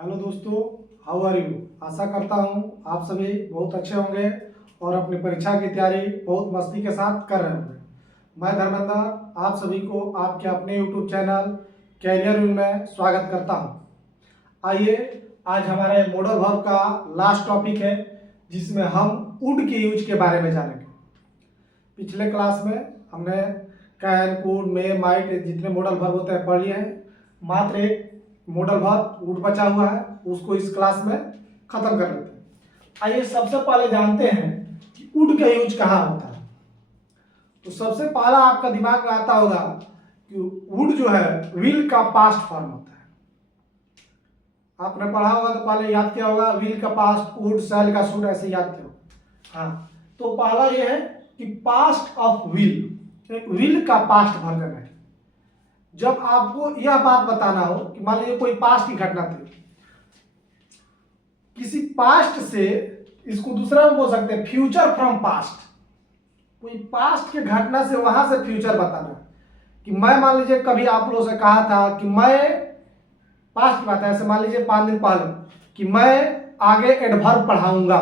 Hello दोस्तों, how are you. आशा करता हूँ आप सभी बहुत अच्छे होंगे और अपनी परीक्षा की तैयारी बहुत मस्ती के साथ कर रहे होंगे। मैं धर्मेंद्र आप सभी को आपके अपने यूट्यूब चैनल कैरियर विंग में स्वागत करता हूँ। आइए आज हमारे मॉडल वर्ब का लास्ट टॉपिक है जिसमें हम वुड के यूज के बारे में जानेंगे। पिछले क्लास में हमने कैन, कुड, मे, माइट जितने मॉडल वर्ब होते हैं पढ़ लिए हैं। मात्र एक मॉडल वर्ब वुड बचा हुआ है, उसको इस क्लास में खत्म कर लेते हैं। आइए सबसे पहले जानते हैं कि वुड का यूज कहाँ होता है। तो सबसे पहला आपका दिमाग में आता होगा कि वुड जो है विल का पास्ट फॉर्म होता है। आपने पढ़ा होगा तो पहले याद किया होगा, विल का पास्ट वुड, शैल का शुड, ऐसे याद किया होगा। हाँ, तो पहला ये है कि पास्ट ऑफ विल का पास्ट वर्जन है। जब आपको यह बात बताना हो कि मान लीजिए कोई पास्ट की घटना थी, किसी पास्ट से, इसको दूसरा में बोल सकते हैं फ्यूचर फ्रॉम पास्ट। कोई पास्ट के घटना से वहां से फ्यूचर बताना कि मैं मान लीजिए कभी आप लोगों से कहा था कि मैं, पास्ट की बात है, ऐसे मान लीजिए 5 दिन पहले कि मैं आगे एडवर्ब पढ़ाऊंगा।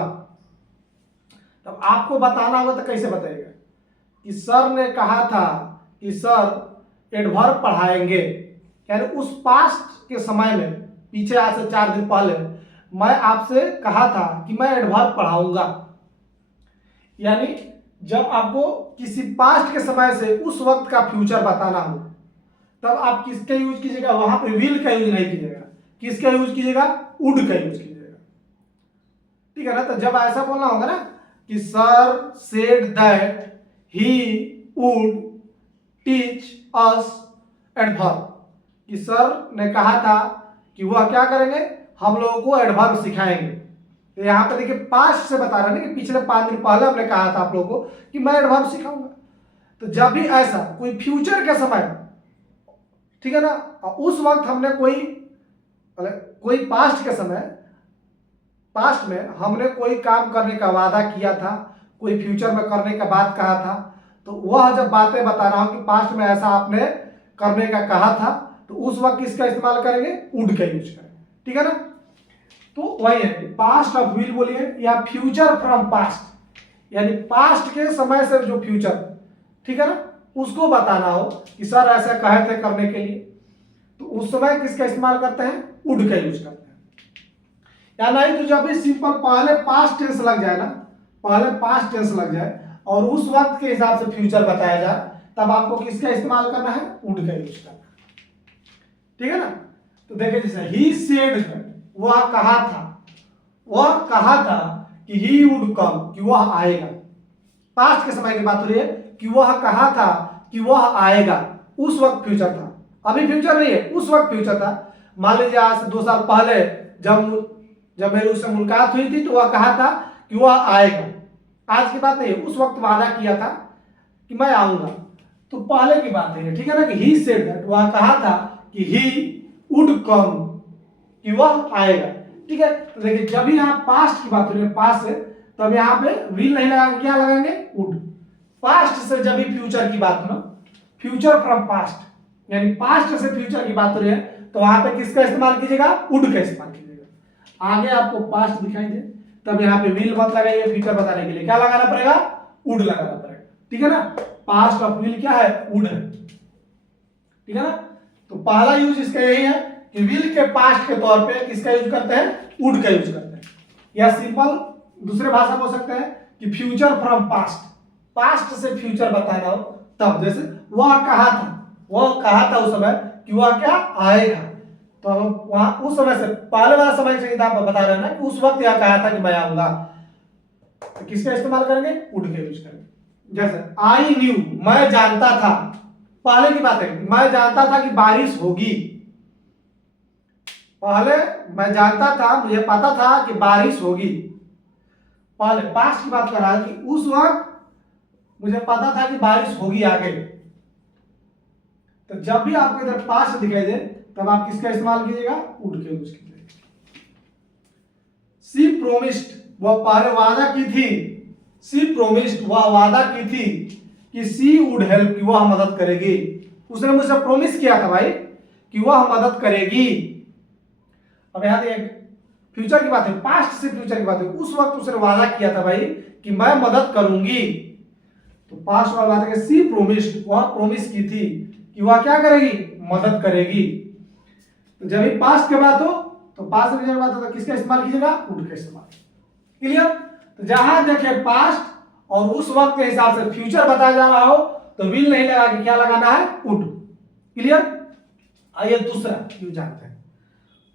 तब आपको बताना होगा तो कैसे बताइएगा कि सर ने कहा था कि सर एडवर्ब पढ़ाएंगे, यानी उस पास्ट के समय में, पीछे आज से 4 दिन पहले मैं आपसे कहा था कि मैं एडवर्ब पढ़ाऊंगा। यानी जब आपको किसी पास्ट के समय से उस वक्त का फ्यूचर बताना हो तब आप किसका यूज कीजिएगा, वहां पे विल का यूज नहीं कीजिएगा, किसका यूज कीजिएगा, वुड का यूज कीजिएगा। ठीक है ना। तो जब ऐसा बोलना होगा ना कि sir said that he would teach us adverb, कि सर ने कहा था कि वह क्या करेंगे, हम लोगों को एडवर्ब सिखाएंगे। तो यहाँ पे देखिए पास्ट से बता रहे हैं कि पिछले 5 दिन पहले हमने कहा था आप लोगों को कि मैं एडवर्ब सिखाऊंगा। तो जब भी ऐसा कोई फ्यूचर के समय, ठीक है ना, उस वक्त हमने कोई पास्ट के समय, पास्ट में हमने कोई काम करने का वादा किया था, कोई फ्यूचर में करने का बात कहा था, तो वह जब बातें बता रहा हूं कि पास्ट में ऐसा आपने करने का कहा था, तो उस वक्त किसका इस्तेमाल करेंगे, वुड का यूज करेंगे। ठीक है ना। तो वही है पास्ट ऑफ विल बोलिए या फ्यूचर फ्रॉम पास्ट, यानी पास्ट के समय से जो फ्यूचर, ठीक है ना, उसको बताना हो कि सर ऐसा कहे थे करने के लिए, तो उस समय किसका इस्तेमाल करते हैं, वुड का यूज करते हैं। या नहीं तो जब भी सिंपल पहले पास्ट टेंस लग जाए ना, पहले पास्ट टेंस लग जाए और उस वक्त के हिसाब से फ्यूचर बताया जाए, तब आपको किसका इस्तेमाल करना है, वुड का यूज करना है। ठीक है ना। तो देखिए जैसे ही सेड, वह कहा था कि ही वुड कम, कि वह आएगा। पास्ट के समय की बात हो रही है कि वह कहा था कि वह आएगा, उस वक्त फ्यूचर था, अभी फ्यूचर नहीं है, उस वक्त फ्यूचर था। मान लीजिए आज से 2 साल पहले जब मेरी उससे मुलाकात हुई थी तो वह कहा था कि वह आएगा। आज की बात नहीं है, उस वक्त वादा किया था कि मैं आऊंगा, तो पहले की बात है। ठीक है ना, कि ही सेड दैट, वह कहा था कि ही वुड कम, कि वह आएगा। ठीक है। तो देखिए जब भी यहाँ पास्ट की बात हो रही है, पास्ट से, तब यहाँ पे विल नहीं लगाएंगे, क्या लगाएंगे, वुड। पास्ट से जब भी फ्यूचर की बात हो ना, फ्यूचर फ्रॉम पास्ट, यानी पास्ट से फ्यूचर की बात हो रही है, तो वहां पे किसका इस्तेमाल कीजिएगा, वुड का इस्तेमाल कीजिएगा। आगे आपको पास्ट दिखाई दे तब यहाँ पे विल मत लगाइए, फ्यूचर बताने के लिए क्या लगाना पड़ेगा, वुड लगाना पड़ेगा। ठीक है ना। पास्ट ऑफ विल क्या है, वुड है। ठीक है ना। तो पहला यूज इसका यही है कि विल के पास्ट के तौर पे किसका यूज करते हैं, वुड का यूज करते हैं। या सिंपल दूसरे भाषा बोल सकते हैं कि फ्यूचर फ्रॉम पास्ट, पास्ट से फ्यूचर बताना हो तब, जैसे वह कहा था उस समय कि वह क्या आएगा, तो वहां उस समय से, पहले वाला समय से आप बता रहे हैं ना कि उस वक्त यह कहा था कि मैं आऊंगा, तो किसका इस्तेमाल करेंगे, वुड का यूज करेंगे। जैसे आई न्यू, मैं जानता था, पहले की बात है, मैं जानता था कि बारिश होगी। पहले मैं जानता था, मुझे पता था कि बारिश होगी, पहले पास्ट की बात कर रहा है कि उस वक्त मुझे पता था कि बारिश होगी आगे। तो जब भी आपको इधर पास्ट दिखाई दे तब आप किसका इस्तेमाल कीजिएगा, वुड का यूज कीजिएगा। सी प्रोमिस्ड, वह पहले वादा की थी, सी प्रोमिस्ड, वह वादा की थी कि सी वुड हेल्प, कि वह मदद करेगी। उसने मुझसे प्रोमिस किया था भाई कि वह मदद करेगी। अब यहाँ देखिए फ्यूचर की बात है, पास्ट से फ्यूचर की बात है। उस वक्त उसने वादा किया था भाई कि मैं मदद करूंगी, तो पास्ट वाला बात है सी प्रोमिस्ड, वह प्रोमिस की थी कि वह क्या करेगी, मदद करेगी। तो जब भी पास्ट की बात हो तो पास्ट में बात हो तो किसका इस्तेमाल कीजिएगा, वुड का इस्तेमाल। क्लियर। तो जहां देखे पास्ट और उस वक्त के हिसाब से फ्यूचर बताया जा रहा हो तो विल नहीं लगा के क्या लगाना है, वुड। क्लियर। आइए दूसरा क्यों जानते हैं,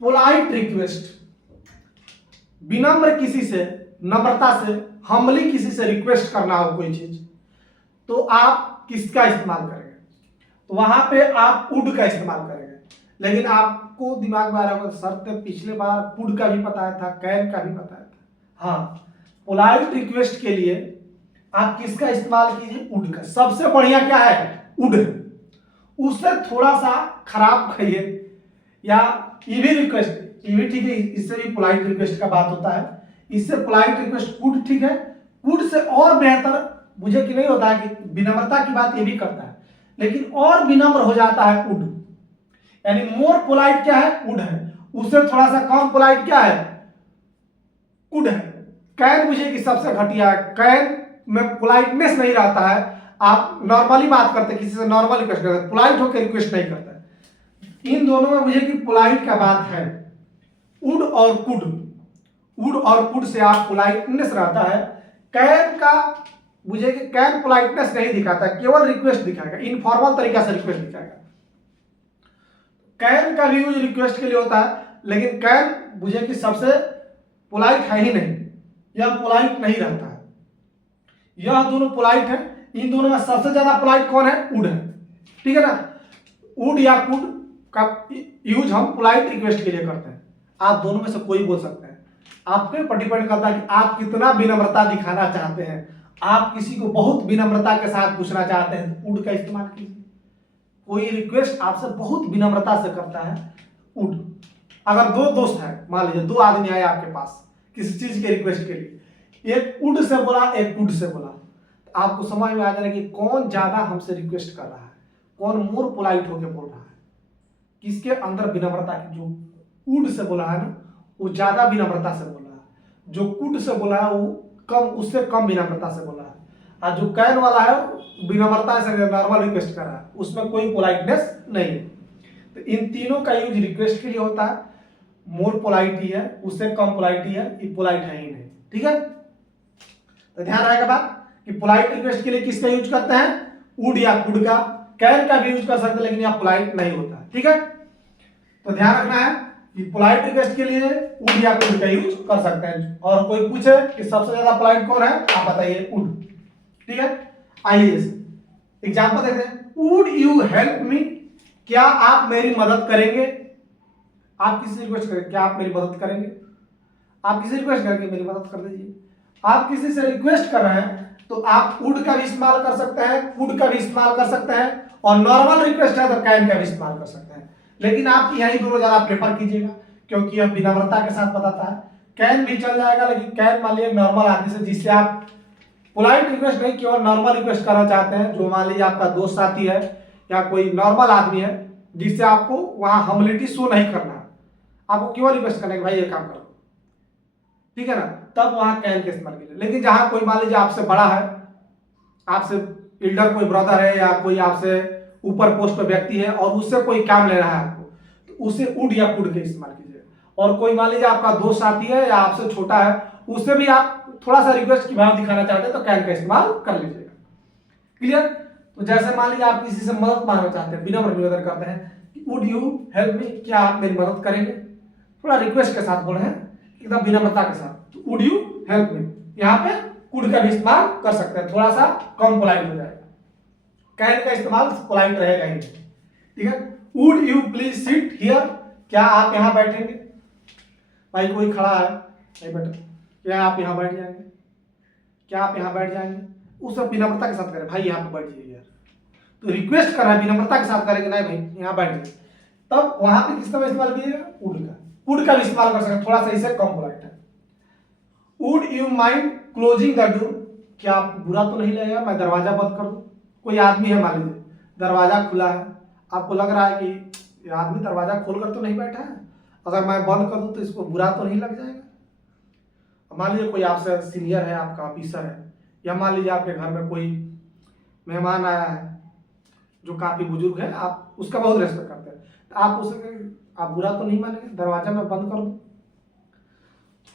पोलाइट रिक्वेस्ट, विनम्र किसी से, नम्रता से, हम्बली किसी से रिक्वेस्ट करना हो कोई चीज तो आप किसका इस्तेमाल करेंगे, तो वहां पे आप वुड का इस्तेमाल करेंगे। लेकिन आपको दिमाग में आ रहा होगा सर तो पिछले बार वुड का भी बताया था, कैन का भी बताया था। हाँ, पोलाइट रिक्वेस्ट के लिए आप किसका इस्तेमाल कीजिए, वुड का। सबसे बढ़िया क्या है, वुड है। उससे थोड़ा सा खराब कहिए या ईवी रिक्वेस्ट, ईवी ठीक है, इससे भी पोलाइट रिक्वेस्ट का बात होता है, इससे पोलाइट रिक्वेस्ट वुड ठीक है। वुड से और बेहतर मुझे कि नहीं होता है कि विनम्रता की बात ये भी करता है, लेकिन और विनम्र हो जाता है वुड, यानी मोर पोलाइट क्या है, वुड है। उससे थोड़ा सा कम पोलाइट क्या है, वुड है। कैन मुझे कि सबसे घटिया है, कैन में पोलाइटनेस नहीं रहता है। आप नॉर्मली बात करते, किसी से नॉर्मल रिक्वेस्ट करते, पोलाइट होकर रिक्वेस्ट नहीं करते। इन दोनों में मुझे कि पोलाइट का बात है, वुड और कुड, वुड और कुड से आप पोलाइटनेस रहता है। कैन का मुझे कि कैन पोलाइटनेस नहीं दिखाता है, केवल रिक्वेस्ट दिखाएगा, इनफॉर्मल तरीका से रिक्वेस्ट दिखाएगा। कैन का भी यूज रिक्वेस्ट के लिए होता है, लेकिन कैन मुझे कि सबसे पोलाइट है ही नहीं, यह पोलाइट नहीं रहता है। यह दोनों पोलाइट है, इन दोनों में सबसे ज्यादा पोलाइट कौन है, वुड है। ठीक है ना। वुड या कुड का यूज हम पोलाइट रिक्वेस्ट के लिए करते हैं। आप दोनों में से कोई बोल सकते हैं, आपके पर डिपेंड करता है कि आप कितना विनम्रता दिखाना चाहते हैं। आप किसी को बहुत विनम्रता के साथ पूछना चाहते हैं तो वुड का इस्तेमाल कीजिए। कोई रिक्वेस्ट आपसे बहुत विनम्रता से करता है, वुड। अगर दो दोस्त हैं, मान लीजिए दो आदमी आए आपके पास किसी चीज के रिक्वेस्ट के लिए, एक वुड से बोला एक कुड से बोला, तो आपको समझ में आ जाएगा कि कौन ज्यादा हमसे रिक्वेस्ट कर रहा है, कौन मोर पोलाइट होकर बोल रहा है, किसके अंदर विनम्रता की। जो वुड से बोला है ना वो ज्यादा विनम्रता से बोला है, जो कुड से बोला है वो कम, उससे कम विनम्रता से बोला है। और जो कैन वाला है विनम्रता से नॉर्मल रिक्वेस्ट कर रहा है, उसमें कोई पोलाइटनेस नहीं है। तो इन तीनों का यूज रिक्वेस्ट के लिए होता है। मोर पोलाइट ही है, उससे कम पोलाइट ही है, ये पोलाइट है ही नहीं। ठीक है। तो ध्यान रहेगा बात कि पोलाइट रिक्वेस्ट के लिए किसका यूज करते हैं, वुड या कुड का। कैन का भी यूज कर सकते हैं, लेकिन यहाँ पोलाइट नहीं होता है। ठीक है। तो ध्यान रखना है कि पोलाइट रिक्वेस्ट के लिए वुड या कुड का यूज कर सकते हैं। और कोई पूछे कि सबसे ज्यादा पोलाइट कौन है, आप बताइए वुड। ठीक है। आइए एग्जांपल देखते हैं। वुड यू हेल्प मी, क्या आप मेरी मदद करेंगे। आप किसी रिक्वेस्ट करेंगे, क्या आप मेरी मदद करेंगे। आप किसी रिक्वेस्ट करेंगे, मेरी मदद कर दीजिए। आप किसी से रिक्वेस्ट कर रहे हैं तो आप वुड का भी इस्तेमाल कर सकते हैं, कुड का भी इस्तेमाल कर सकते हैं, और नॉर्मल रिक्वेस्ट है तो कैन का भी इस्तेमाल कर सकते हैं। लेकिन आप यही दोनों ज्यादा प्रेफर कीजिएगा, क्योंकि यह विनम्रता के साथ बताता है। कैन भी चल जाएगा, लेकिन कैन मान लीजिए नॉर्मल आदमी से, जिससे आप पोलाइट रिक्वेस्ट नहीं केवल नॉर्मल रिक्वेस्ट करना चाहते हैं, जो मान लीजिए आपका दोस्त साथी है या कोई नॉर्मल आदमी है, जिससे आपको वहां हम्बलिटी शो नहीं करना, आपको केवल रिक्वेस्ट करना है कि भाई ये काम करो, ठीक है ना, तब वहां कैन के इस्तेमाल कीजिए। लेकिन जहां कोई मान लीजिए आपसे बड़ा है, आपसे एल्डर कोई ब्रदर है या कोई आपसे ऊपर पोस्ट पर व्यक्ति है और उससे कोई काम ले रहा है आपको, तो उसे वुड या कुड के इस्तेमाल कीजिए। और कोई मान लीजिए आपका दोस्त साथी है या आपसे छोटा है, उससे भी आप थोड़ा सा रिक्वेस्ट की भाव दिखाना चाहते हैं तो कैन का इस्तेमाल कर लीजिएगा। क्लियर। तो जैसे मान लीजिए आप किसी से मदद मांगना चाहते हैं, विनम्र निवेदन करते हैं, वुड यू हेल्प मी, क्या आप मेरी मदद करेंगे। थोड़ा रिक्वेस्ट के साथ बोल रहे हैं, एकदम विनम्रता के साथ, तो वुड यू हेल्प मी। यहाँ पे कुड का भी इस्तेमाल कर सकते हैं, थोड़ा सा कम पोलाइट हो जाएगा, कैन का इस्तेमाल पोलाइट रहेगा ही। ठीक है। Would you please sit here, क्या आप यहाँ बैठेंगे। भाई कोई खड़ा है, नहीं बैठा, क्या आप यहाँ बैठ जाएंगे, क्या आप यहाँ बैठ जाएंगे। उस सब विनम्रता के साथ करें, भाई यहाँ पे बैठ जाइए यार, तो रिक्वेस्ट कर रहा है विनम्रता के साथ करेंगे, नहीं भाई यहाँ बैठ जाइए, तब वहां पे किसका इस्तेमाल कीजिएगा, वुड का। वुड का भी इस्तेमाल कर सकते हैं, थोड़ा सा इसे कम पोलाइट है। Would you mind closing the door, क्या आप बुरा तो नहीं लगेगा मैं दरवाजा बंद कर दूं। कोई आदमी है मान लीजिए, दरवाजा खुला है, आपको लग रहा है कि ये आदमी दरवाजा खोलकर तो नहीं बैठा है, अगर मैं बंद कर दूं तो इसको बुरा तो नहीं लग जाएगा? मान लीजिए कोई आपसे सीनियर है, आपका ऑफिसर है, या मान लीजिए आपके घर में कोई मेहमान आया है जो काफी बुजुर्ग है, आप उसका बहुत रेस्पेक्ट करते हैं, तो आप उसे आप बुरा तो नहीं मानेंगे? दरवाजा मैं बंद कर दूं,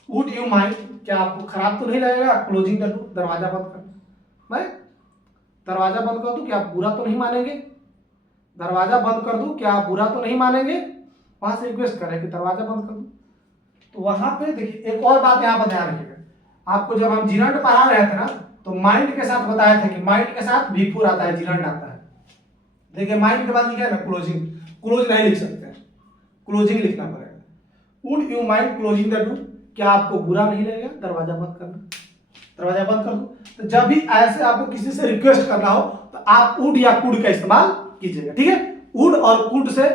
वुड यू माइंड? क्या आपको खराब तो नहीं लगेगा क्लोजिंग द डोर, दरवाजा बंद करना? मैं दरवाजा बंद कर दूं, क्या आप बुरा तो नहीं मानेंगे? दरवाजा बंद कर दूं, क्या आप बुरा तो नहीं मानेंगे? वहां से रिक्वेस्ट करें कि दरवाजा बंद कर दूं। तो वहां पे देखिए एक और बात यहाँ पर ध्यान रखिएगा, आपको जब हम जिरंड पढ़ा रहे थे ना, तो माइंड के साथ बताया था कि माइंड के साथ भी आता है, जिरंड आता है। देखिए माइंड के बाद लिखा है ना क्लोजिंग, क्लोज नहीं लिख सकते, क्लोजिंग लिखना पड़ेगा। Would you mind closing the door? क्या आपको बुरा नहीं लगेगा दरवाजा बंद करना? दरवाजा बंद कर दो। तो जब भी ऐसे आपको किसी से रिक्वेस्ट करना हो तो आप वुड या कुड का इस्तेमाल कीजिएगा, ठीक है? वुड और कुड से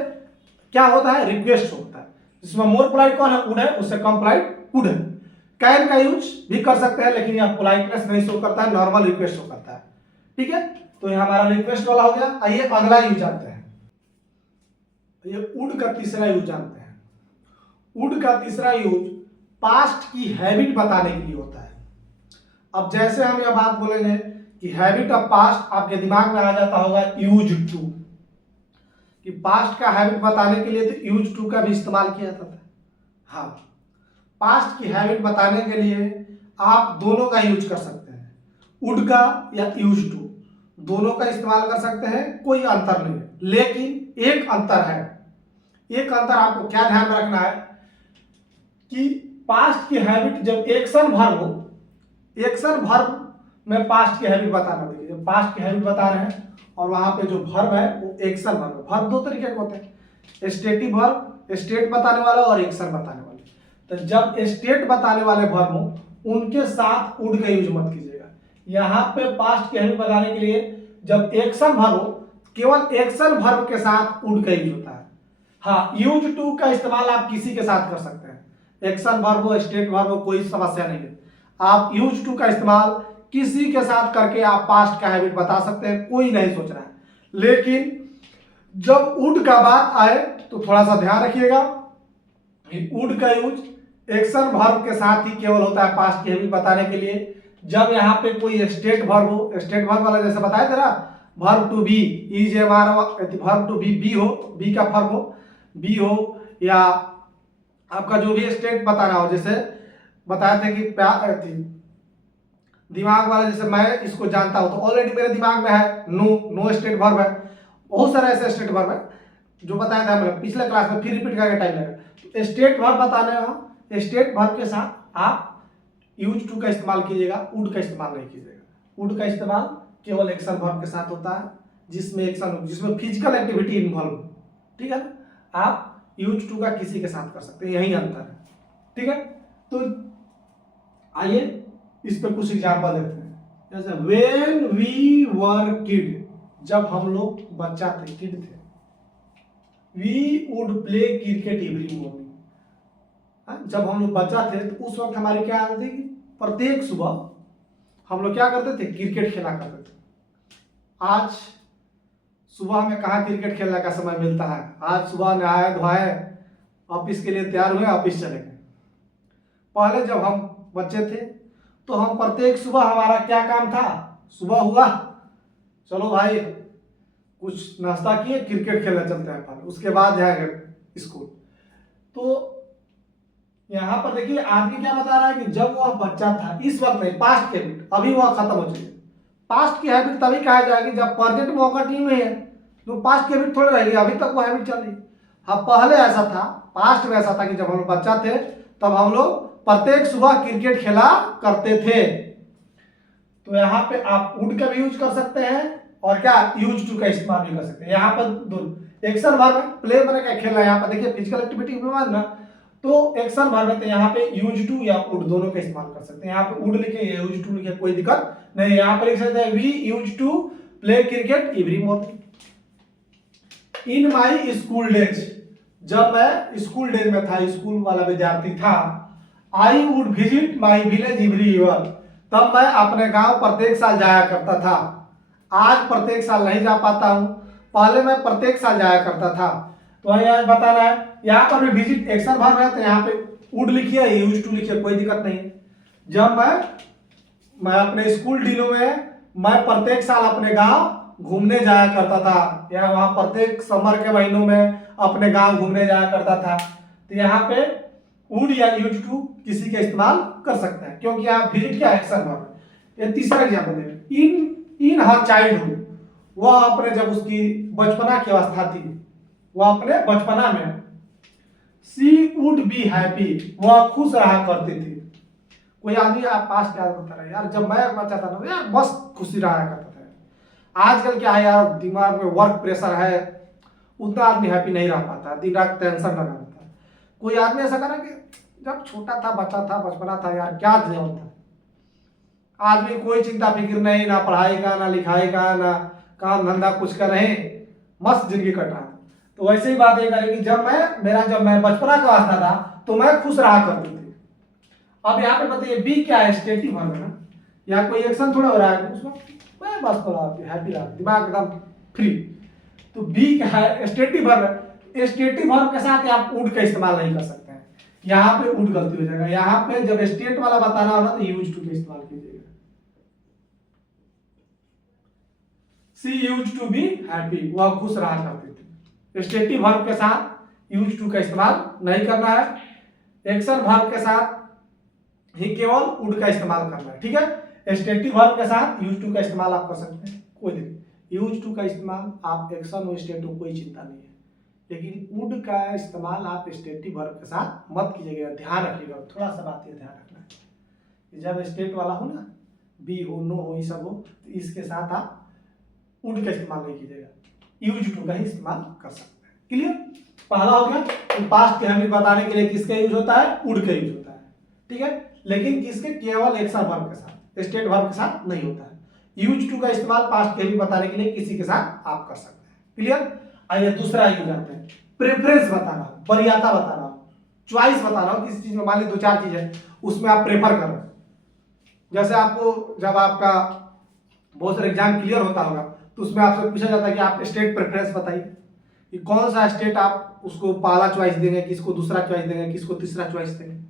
क्या होता है? रिक्वेस्ट होता है। जिसमें मोर पोलाइट कौन है? वुड है, उससे कम पोलाइट कुड है। कैन का यूज भी कर सकते हैं, लेकिन यह पोलाइटनेस नहीं शो करता है, नॉर्मल रिक्वेस्ट शो करता है, ठीक है? तो यह हमारा रिक्वेस्ट वाला हो गया। आइए अगला यूज जानते हैं। ये वुड का तीसरा यूज जानते हैं। वुड का तीसरा यूज पास्ट की हैबिट बताने के लिए होता है। अब जैसे हम यह बात बोलेंगे कि हैबिट ऑफ पास्ट, आपके दिमाग में आ जाता होगा यूज टू, कि पास्ट का हैबिट बताने के लिए तो यूज टू का भी इस्तेमाल किया जाता था। हाँ, पास्ट की हैबिट बताने के लिए आप दोनों का यूज कर सकते हैं, वुड का या यूज टू, दोनों का इस्तेमाल कर सकते हैं, कोई अंतर नहीं है। लेकिन एक अंतर है, एक अंतर आपको क्या ध्यान में रखना है कि पास्ट की हैबिट जब एक्शन वर्ब हो, एक्शन वर्ब में पास्ट की हैबिट बताना। देखिए जब पास्ट की हैबिट बता रहे हैं और वहां पे जो वर्ब है वो एक्शन वर्ब है। वर्ब दो तरीके के होते हैं, स्टेटिव वर्ब, स्टेट बताने वाला, और एक्शन बताने वाले। तो जब स्टेट बताने वाले वर्ब हो उनके साथ वुड का यूज मत कीजिएगा। यहाँ पे पास्ट की हैबिट बताने के लिए जब एक्शन वर्ब हो, केवल एक्शन वर्ब के साथ वुड का यूज होता है। हाँ, यूज टू का इस्तेमाल आप किसी के साथ कर सकते हैं, एक्शन वर्ब हो, स्टेट वर्ब हो, कोई समस्या नहीं है। आप यूज टू का इस्तेमाल किसी के साथ करके आप पास्ट का हैबिट बता सकते हैं, कोई नहीं सोच रहा है। लेकिन जब वुड का बात आए तो थोड़ा सा ध्यान रखिएगा, वुड का यूज एक्शन वर्ब के साथ ही केवल होता है पास्ट की हैबिट बताने के लिए। जब यहाँ पे कोई स्टेट वर्ब हो, स्टेट वर्ब वाला जैसे बताया था ना, verb to be, is verb to be, be हो, बी का फॉर्म हो, बी हो, या आपका जो भी स्टेट बताना हो, जैसे बताया था कि दिमाग वाला, जैसे मैं इसको जानता हूं तो ऑलरेडी मेरे दिमाग में है, नो स्टेट वर्ब है। बहुत सारे ऐसे स्टेट वर्ब है जो बताया था मतलब पिछले क्लास में, फिर रिपीट करके टाइम लगेगा। तो स्टेट वर्ब बताने हो, स्टेट वर्ब के साथ आप यूज टू का इस्तेमाल कीजिएगा, वुड का इस्तेमाल नहीं कीजिएगा। वुड का इस्तेमाल केवल एक्शन वर्ब के साथ होता है, जिसमें एक्शन, जिसमें फिजिकल एक्टिविटी इन्वॉल्व हो, ठीक है? आप यूज टू का किसी के साथ कर सकते हैं, यही अंतर है, ठीक है? तो आइए इस पर कुछ एग्जाम्पल देखते हैं। जैसे व्हेन वी वर किड, जब हम लोग बच्चा थे, किड थे, we would play cricket every morning. जब हम लोग बच्चा थे तो उस वक्त हमारी क्या आदत थी कि प्रत्येक सुबह हम लोग क्या करते थे? क्रिकेट खेला करते थे। आज सुबह में कहाँ क्रिकेट खेलने का समय मिलता है? आज सुबह नहाए धोए ऑफिस के लिए तैयार हुए, ऑफिस चले गए। पहले जब हम बच्चे थे तो हम प्रत्येक सुबह, हमारा क्या काम था? सुबह हुआ, चलो भाई कुछ नाश्ता किए, क्रिकेट खेलने चलते हैं अपन, उसके बाद जाएंगे स्कूल। तो यहाँ पर देखिए आदमी क्या बता रहा है कि जब वह बच्चा था, इस वक्त नहीं, पास्ट की हैबिट, अभी वह खत्म हो चुकी है। पास्ट की हैबिट तभी कहा जाएगी जब प्रेजेंट मौका टीम में है, तो पास्ट की हैबिट थोड़ी रहेगी, अभी तक वो हैबिट चल रही। हाँ, पहले ऐसा था, पास्ट में ऐसा था कि जब हम लोग बच्चा थे तब हम लोग प्रत्येक सुबह क्रिकेट खेला करते थे। तो यहाँ पे आप वुड का भी यूज कर सकते हैं और क्या यूज टू का इस्तेमाल भी कर सकते हैं। यहाँ पर दोनों एक्शन वर्ब, प्ले मैंने क्या खेलना है, यहाँ पर देखिए फिजिकल एक्टिविटी ना, तो एक्शन वर्ब है, तो यहाँ पे यूज टू या वुड दोनों का इस्तेमाल कर सकते हैं। यहाँ पे वुड लिखे या यूज टू लिखे, कोई दिक्कत नहीं। यहाँ पर लिख सकते हैं we use to play cricket every morning in my school days. जब मैं स्कूल डेज में था, स्कूल वाला विद्यार्थी था, I would visit my village every year, तब मैं अपने गांव प्रत्येक साल जाया करता था। आज प्रत्येक साल नहीं जा पाता हूं, पहले मैं प्रत्येक साल जाया करता था। तो यहाँ बताना है। यहाँ पर भी विजिट एक्शन वर्ब है, तो यहाँ पे वुड लिखिए, यूज्ड टू लिखिए, कोई दिक्कत नहीं है। जब मैं अपने स्कूल दिनों में मैं प्रत्येक साल अपने गांव घूमने जाया करता था, या वहां प्रत्येक समर के महीनों में अपने गांव घूमने जाया करता था, तो यहाँ पे वुड या यूज्ड टू किसी का इस्तेमाल कर सकते हैं, क्योंकि यहाँ विजिट क्या एक्शन वर्ब है। ये तीसरा एग्जाम्पल है, इन हर चाइल्डहुड, वह अपने जब उसकी बचपना की अवस्था थी, वह अपने बचपना में, सी वुड बी हैप्पी, वह खुश रहा करती थी। कोई आदमी आप पास याद करता रहे, यार जब मैं बच्चा था ना यार बस खुशी रहा करता था। आजकल क्या है यार, दिमाग में वर्क प्रेशर है, उतना आदमी हैप्पी नहीं रह पाता, दिन रात टेंशन लगा रहता है। कोई आदमी ऐसा करा कि जब छोटा था, बच्चा था, बचपना था, यार क्या जीवन था, आदमी कोई चिंता फिक्र नहीं, ना पढ़ाई का, ना लिखाई का, ना काम धंधा कुछ कर रहे, मस्त जिंदगी कट रहा था। तो वैसे ही बात ये करें कि जब मैं बचपना का अवस्था था तो मैं खुश रहा करती थी। अब यहाँ पे बताइए बी क्या है, स्टेटिव वर्ब है ना, यहाँ कोई एक्शन थोड़ा हो रहा है उसमें, मैं बस थोड़ा हैप्पी रहा, दिमाग एकदम फ्री। तो बी क्या है, स्टेटिव वर्ब है। स्टेटिव वर्ब के साथ आप वुड का इस्तेमाल नहीं कर सकते हैं, यहाँ पे वुड गलती हो जाएगा। यहाँ पे जब स्टेट वाला बताना होगा तो यूज्ड टू का इस्तेमाल कीजिएगा। सी यूज्ड टू बी हैप्पी, वह खुश रहा करती थी। स्टेटिव वर्ब के साथ यूज्ड टू का इस्तेमाल नहीं करना है। एक्शन वर्ब के साथ ही केवल वुड का इस्तेमाल करना है, ठीक है। स्टेटिव वर्ब के साथ यूज्ड टू का इस्तेमाल आप कर सकते हैं, कोई दिक्कत। यूज्ड टू का इस्तेमाल आप एक्शन और स्टेटिव, कोई चिंता नहीं है, लेकिन वुड का इस्तेमाल आप स्टेटिव वर्ब के साथ मत कीजिएगा। ध्यान रखिएगा, थोड़ा सा बात ये ध्यान रखना है कि जब स्टेट वाला हो ना, बी हो, नो हो, ये सब हो, तो इसके साथ आप वुड का इस्तेमाल नहीं कीजिएगा, यूज्ड टू का ही इस्तेमाल कर सकते हैं। क्लियर? पहला हो गया कि पास्ट के हमें बताने के लिए किसका यूज होता है, वुड का यूज होता है, ठीक है। लेकिन किसके, केवल एक्शन वर्ब के साथ, स्टेट वर्ब के साथ नहीं होता है। यूज टू का इस्तेमाल पास्ट के भी बताने के लिए किसी के साथ आप कर सकते हैं। क्लियर? आइए दूसरा यूज आते हैं, प्रेफरेंस बताना, वरीयता बताना, चॉइस बताना। किसी चीज में मान ली 2-4 चीज है, उसमें आप प्रेफर करो। जैसे आपको जब आपका बहुत सारे एग्जाम क्लियर होता होगा तो उसमें आपसे पूछा जाता है कि आप स्टेट प्रेफरेंस बताइए, कि कौन सा स्टेट आप उसको पहला चॉइस देंगे, किसको दूसरा चॉइस देंगे, किसको तीसरा चॉइस देंगे।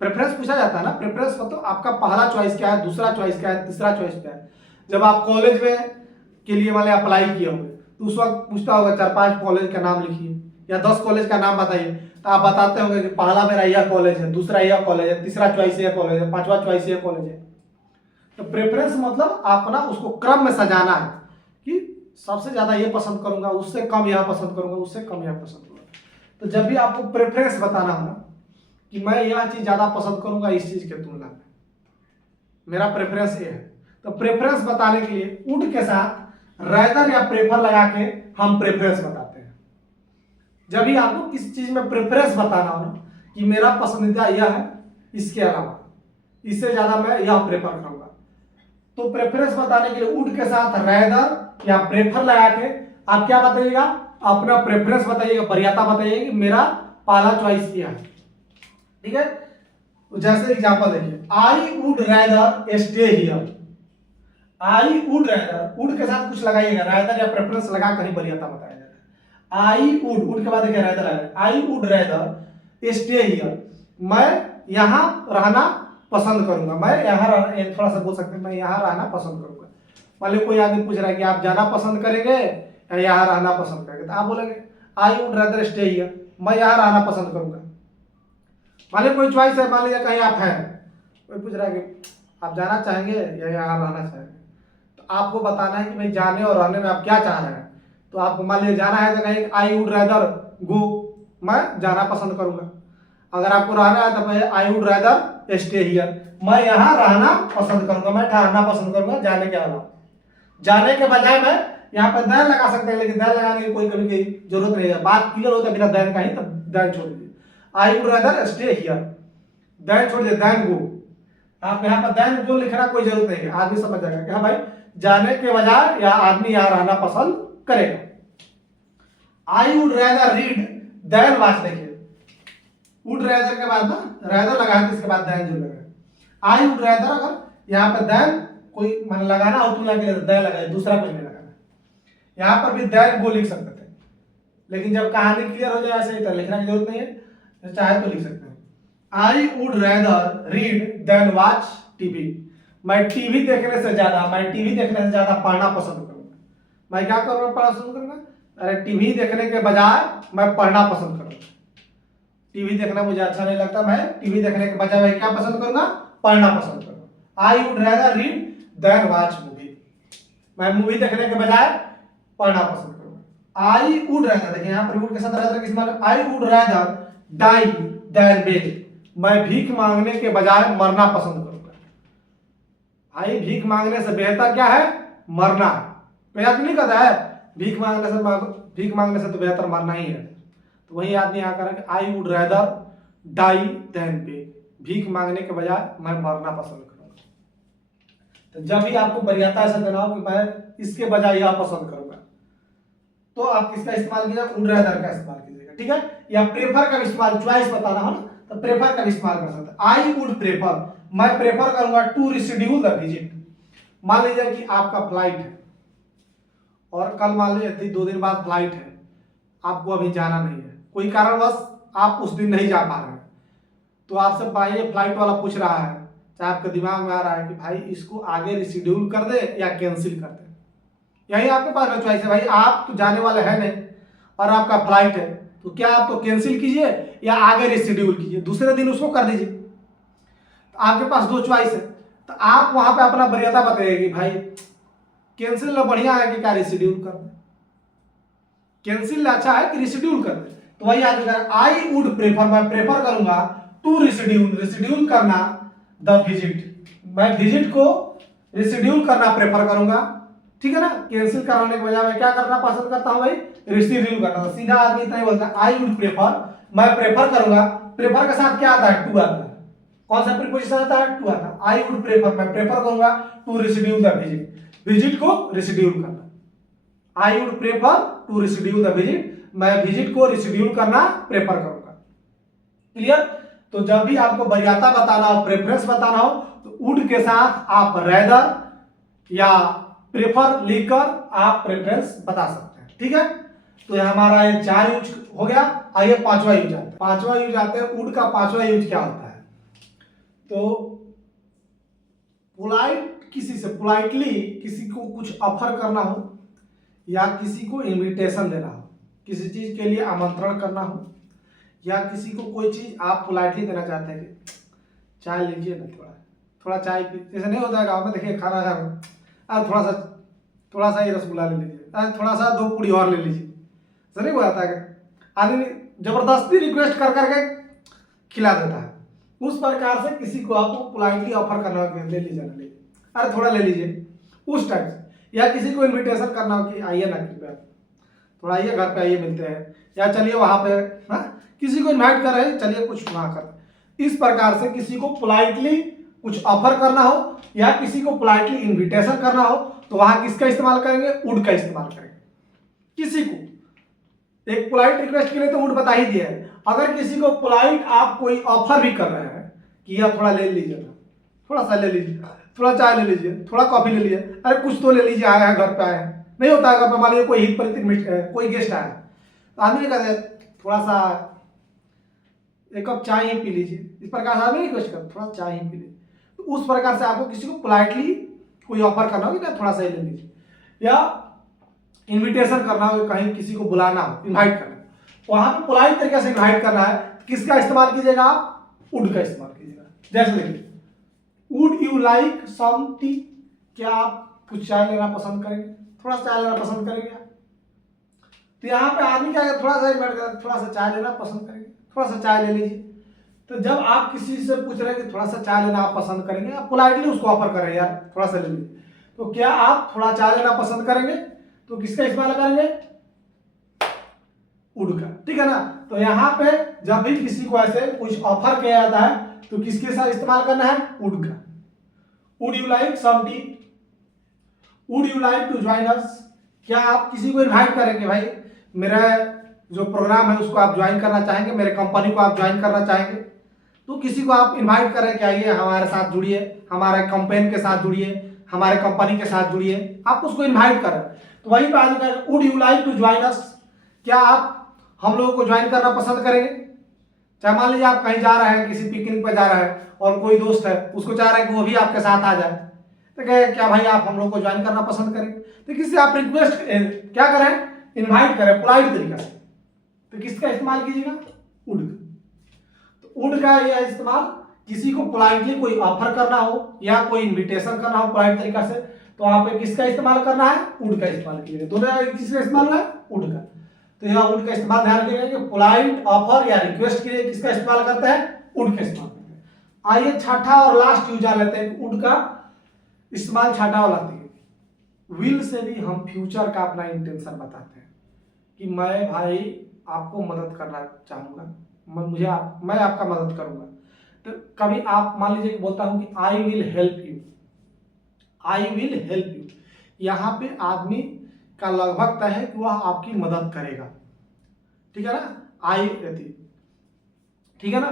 प्रेफरेंस पूछा जाता है ना। प्रेफरेंस मतलब आपका पहला चॉइस क्या है, दूसरा चॉइस क्या है, तीसरा चॉइस क्या है। जब आप कॉलेज में के लिए वाले अप्लाई किए होंगे तो उस वक्त पूछता होगा 4-5 कॉलेज का नाम लिखिए या 10 कॉलेज का नाम बताइए, तो आप बताते होंगे कि पहला मेरा यह कॉलेज है, दूसरा यह कॉलेज है, तीसरा चॉइस यह कॉलेज है, पांचवा चॉइस यह कॉलेज है। तो प्रेफरेंस मतलब अपना उसको क्रम में सजाना है कि सबसे ज्यादा ये पसंद करूंगा, उससे कम यह पसंद करूंगा, उससे कम यह पसंद करूंगा। तो जब भी आपको प्रेफरेंस बताना हो ना कि मैं यह चीज ज्यादा पसंद करूंगा इस चीज के तुलना में, मेरा प्रेफरेंस ये है, तो प्रेफरेंस बताने के लिए वुड के साथ रादर या प्रेफर लगा के हम प्रेफरेंस बताते हैं। जब भी आपको किसी चीज में प्रेफरेंस बताना हो ना कि मेरा पसंदीदा यह है, इसके अलावा इससे ज्यादा मैं यह प्रेफर करूंगा, तो प्रेफरेंस बताने के लिए वुड के साथ रादर या प्रेफर लगा के आप क्या बताइएगा, अपना प्रेफरेंस बताइएगा, वरीयता बताइएगा कि मेरा पहला चॉइस यह है, ठीक है। जैसे एग्जांपल देखिए, आई would rather stay here. I would rather, would के साथ कुछ लगाइएगा, रादर या प्रेफरेंस लगा कर ही वरीयता बताया जाता है। आई वुड के बाद देखिए रादर आएगा, आई वुड रादर स्टे हियर, मैं यहाँ रहना पसंद करूंगा, मैं यहाँ रहना, थोड़ा सा बोल सकते हैं, मैं यहाँ रहना पसंद करूंगा। मान लो कोई आदमी पूछ रहा है कि आप जाना पसंद करेंगे या यहाँ रहना पसंद करेंगे, तो आप बोलेंगे आई वुड रादर स्टे हियर, मैं यहाँ रहना पसंद करूंगा। मान लीजिए कोई चॉइस है, मान लीजिए कहीं आप हैं, कोई पूछ रहा है कि आप जाना चाहेंगे या यहाँ रहना चाहेंगे, तो आपको बताना है कि भाई जाने और रहने में आप क्या चाह रहे हैं। तो आपको मान लीजिए जाना है तो कहीं आई वुड रादर गो, मैं जाना पसंद करूंगा। अगर आपको रहना है तो I would rather stay here, मैं यहाँ रहना पसंद करूंगा, मैं ठहरना पसंद करूंगा जाने के अलावा। जाने के बजाय मैं यहाँ पर दैन लगा सकते हैं, लेकिन दैन लगाने की कोई कभी की जरूरत नहीं है, बात क्लियर होता है बिना दैन का ही, तब दैन छोड़ दीजिए। I would rather stay here, than छोड़ दीजिए, दैन गो। आप यहाँ पर दैन गो लिखना कोई जरूरत नहीं है, आदमी समझ जाएगा कि हाँ भाई जाने के बजाय या आदमी यहाँ रहना पसंद करेगा। I would rather read than watch, देखिए वुड रादर के बाद ना रादर लगा के इसके बाद दैन जो लगा। आई वुड रादर, अगर यहाँ पर दैन कोई मन लगाना हो तुलना के लिए दैन लगाए, दूसरा कुछ नहीं लगाना। यहाँ पर भी दैन गो लिख सकते थे, लेकिन जब कहानी क्लियर हो जाए ऐसे ही तो लिखने की जरूरत नहीं है, तो चाहे तो लिख सकते हैं। I would rather read than watch TV. मैं टीवी देखने से ज्यादा पढ़ना पसंद करूंगा। मैं क्या करूंगा? पढ़ना पसंद करूंगा। अरे टीवी देखने के बजाय मैं पढ़ना पसंद करूंगा। टीवी देखना मुझे अच्छा नहीं लगता, मैं टीवी देखने के बजाय मैं क्या पसंद करूंगा? पढ़ना पसंद करूंगा। I would rather read than watch movie. मैं मूवी देखने के बजाय पढ़ना पसंद करूंगा। आई वुड रैदर, देखिए यहाँ पर वुड के साथ रैदर किस माने? I would rather die than beg. मैं भीख मांगने के बजाय मरना पसंद करूंगा। भाई भीख मांगने से बेहतर क्या है? मरना। कोई आदमी नहीं कहता है भीख मांगने से तो बेहतर मरना ही है। तो वही आदमी यहाँ करें कि I would rather die than beg. भीख मांगने के बजाय मैं मरना पसंद करूंगा। तो जब भी आपको वरीयता ऐसा देना हो कि मैं इसके बजाय यह पसंद करूंगा, तो आप किसका इस्तेमाल कीजिएगा? वुड रैदर का इस्तेमाल कीजिएगा, ठीक है? या प्रेफर का इस्तेमाल, चॉइस बताना हो ना, तो प्रेफर का इस्तेमाल कर सकते हैं। आई वुड प्रेफर, मैं प्रेफर करूंगा टू रिशेड्यूल द विजिट। मान लीजिए कि आपका फ्लाइट है और कल मान लीजिए 2 दिन बाद फ्लाइट है, आपको अभी जाना नहीं है, कोई कारणवश आप उस दिन नहीं जा पा रहे हैं, तो आपसे भाई फ्लाइट वाला पूछ रहा है, चाहे आपके दिमाग में आ रहा है कि भाई इसको आगे रिशेड्यूल कर दे या कैंसिल कर दे। यही आपके पास में चॉइस है, भाई आप तो जाने वाले हैं नहीं और आपका फ्लाइट है, तो क्या आप तो कैंसिल कीजिए या आगे रिशेड्यूल कीजिए, दूसरे दिन उसको कर दीजिए। तो आपके पास 2 चॉइस है, तो आप वहां पे अपना वरीयता बताइए कि भाई कैंसिल ना बढ़िया है कि क्या रिशेड्यूल कर दे? कैंसिल अच्छा है कि रिशेड्यूल कर दे? तो वही आगे आई वुड प्रेफर, मैं प्रेफर करूंगा टू रिशेड्यूल करना द विजिट। मैं विजिट को रिशेड्यूल करना प्रेफर करूंगा, ठीक है ना? कैंसिल कराने के बजाय मैं क्या करना पसंद करता हूं भाई? रिशेड्यूल करना। तो सीधा आदमी इतना ही बोलता है आई वुड प्रेफर, मैं प्रेफर करूंगा। प्रेफर के साथ क्या आता है? टू आता है। कौन सा प्रीपोजिशन आता है? टू आता है। आई वुड प्रेफर, मैं प्रेफर करूंगा to reschedule the visit, visit को रिशेड्यूल करना। I would prefer to reschedule the visit, मैं विजिट को रिशेड्यूल करना प्रेफर करूंगा। क्लियर? तो जब भी आपको वरीयता बताना हो, प्रेफरेंस बताना हो, तो वुड के साथ आप रैदर या प्रेफर लिखकर आप प्रेफरेंस बता सकते हैं, ठीक है? तो ये हमारा ये 4 यूज हो गया। आइए 5वां यूज आते हैं। 5वां यूज आते हैं, वुड का 5वां यूज क्या होता है? तो पोलाइटली किसी को कुछ ऑफर करना हो या किसी को इनविटेशन देना हो, किसी चीज के लिए आमंत्रण करना हो, या किसी को कोई चीज आप पोलाइटली देना चाहते हैं कि चाय लीजिए ना, थोड़ा चाय पी, जैसे नहीं होता है गाँव में, देखिए खाना है, थोड़ा सा ये रसगुल्ला ले लीजिए, थोड़ा सा 2 पूड़ी और ले लीजिए, ऐसा नहीं होता है? आदमी जबरदस्ती रिक्वेस्ट कर करके खिला देता है। उस प्रकार से किसी को आपको पोलाइटली ऑफर करना हो कि ले लीजिए ना, ले अरे थोड़ा ले लीजिए, उस टाइप से। या किसी को इनविटेशन करना हो कि आइए ना, कृपया थोड़ा आइए, घर पे आइए, मिलते हैं, या चलिए वहां पे, हाँ, किसी को इनवाइट कर रहे हैं, चलिए कुछ वहां कर। इस प्रकार से किसी को पोलाइटली कुछ ऑफर करना हो या किसी को पोलाइटली इनविटेशन करना हो, तो वहां किसका इस्तेमाल करेंगे? वुड का इस्तेमाल करेंगे। किसी को एक पोलाइट रिक्वेस्ट के लिए तो वुड बता ही दिया है। अगर किसी को पोलाइट आप कोई ऑफर भी कर रहे हैं कि आप थोड़ा ले लीजिए ना, थोड़ा सा ले लीजिए, थोड़ा चाय ले लीजिए, थोड़ा कॉफी ले लीजिए, अरे कुछ तो ले लीजिए, आए हैं घर पे, आए हैं, नहीं होता है घर पे, मान लीजिए कोई हित परिचित कोई गेस्ट आया, तो आदमी कहते हैं थोड़ा सा 1 कप चाय ही पी लीजिए, इस प्रकार से आदमी रिक्वेस्ट कर थोड़ा चाय ही पी लीजिए। तो उस प्रकार से आपको किसी को पोलाइटली कोई ऑफर करना हो कि थोड़ा सा ही ले लीजिए, या इनविटेशन करना हो, कहीं किसी को बुलाना हो, इनवाइट करना, वहां पे पोलाइट तरीके से इनवाइट करना है, किसका इस्तेमाल कीजिएगा? आप वुड का इस्तेमाल कीजिएगा। जैसे देखिए, would you like some tea? क्या आप कुछ चाय लेना पसंद करेंगे? थोड़ा चाय लेना पसंद करेंगे? तो यहाँ पे आदमी क्या है, थोड़ा सा इन्वाइट कर, थोड़ा सा चाय लेना पसंद करेंगे, थोड़ा सा चाय ले लीजिए। तो जब आप किसी से पूछ रहे हैं कि थोड़ा सा चाय लेना आप पसंद करेंगे, आप पोलाइटली उसको ऑफर करें, यार थोड़ा सा ले लीजिए, तो क्या आप थोड़ा चाय लेना पसंद करेंगे? तो किसका इस्तेमाल करेंगे? वुड का, ठीक है ना? तो यहाँ पे जब भी किसी को ऐसे कुछ ऑफर किया जाता है तो किसके साथ इस्तेमाल करना है? वुड का। Would you like some tea? Would you like to join us? क्या आप किसी को इनवाइट करेंगे, भाई मेरा जो प्रोग्राम है उसको आप ज्वाइन करना चाहेंगे, मेरे कंपनी को आप ज्वाइन करना चाहेंगे? तो किसी को आप इनवाइट करें कि आइए हमारे साथ जुड़िए, हमारे कंपेन के साथ जुड़िए, हमारे कंपनी के साथ जुड़िए, आप उसको इनवाइट करें। तो वही बात है, would you like to join us? क्या आप हम लोगों को ज्वाइन करना पसंद करेंगे। चाहे मान लीजिए आप कहीं जा रहे हैं, किसी पिकनिक पर जा रहे हैं और कोई दोस्त है उसको चाह रहा है कि वो भी आपके साथ आ जाए, तो कहे क्या भाई आप हम लोग को ज्वाइन करना पसंद करेंगे, तो किससे आप रिक्वेस्ट क्या करें, इनवाइट करें पोलाइट तरीका से। तो किसका इस्तेमाल कीजिएगा, वुड का। तो वुड का यह इस्तेमाल किसी को पोलाइटली कोई ऑफर करना हो या कोई इन्विटेशन करना हो पोलाइट तरीका से, तो वहां पे किसका इस्तेमाल करना है, वुड का इस्तेमाल कीजिएगा। दोनों किसका इस्तेमाल है, वुड का। तो यहाँ वुड का इस्तेमाल ध्यान रखिएगा कि पोलाइट ऑफर या रिक्वेस्ट के लिए किसका इस्तेमाल करते हैं, वुड का इस्तेमाल करते हैं। आइए छठा और लास्ट यूज आ लेते हैं, वुड का इस्तेमाल छठा वाला देखिए। विल से भी हम फ्यूचर का अपना इंटेंशन बताते हैं कि मैं भाई आपको मदद करना चाहूंगा, मैं आपका मदद करूंगा। तो कभी आप मान लीजिए कि बोलता हूं कि I will help you, I will help you, यहाँ पे आदमी का लगभग तय है कि वह आपकी मदद करेगा, ठीक है ना। ठीक है ना,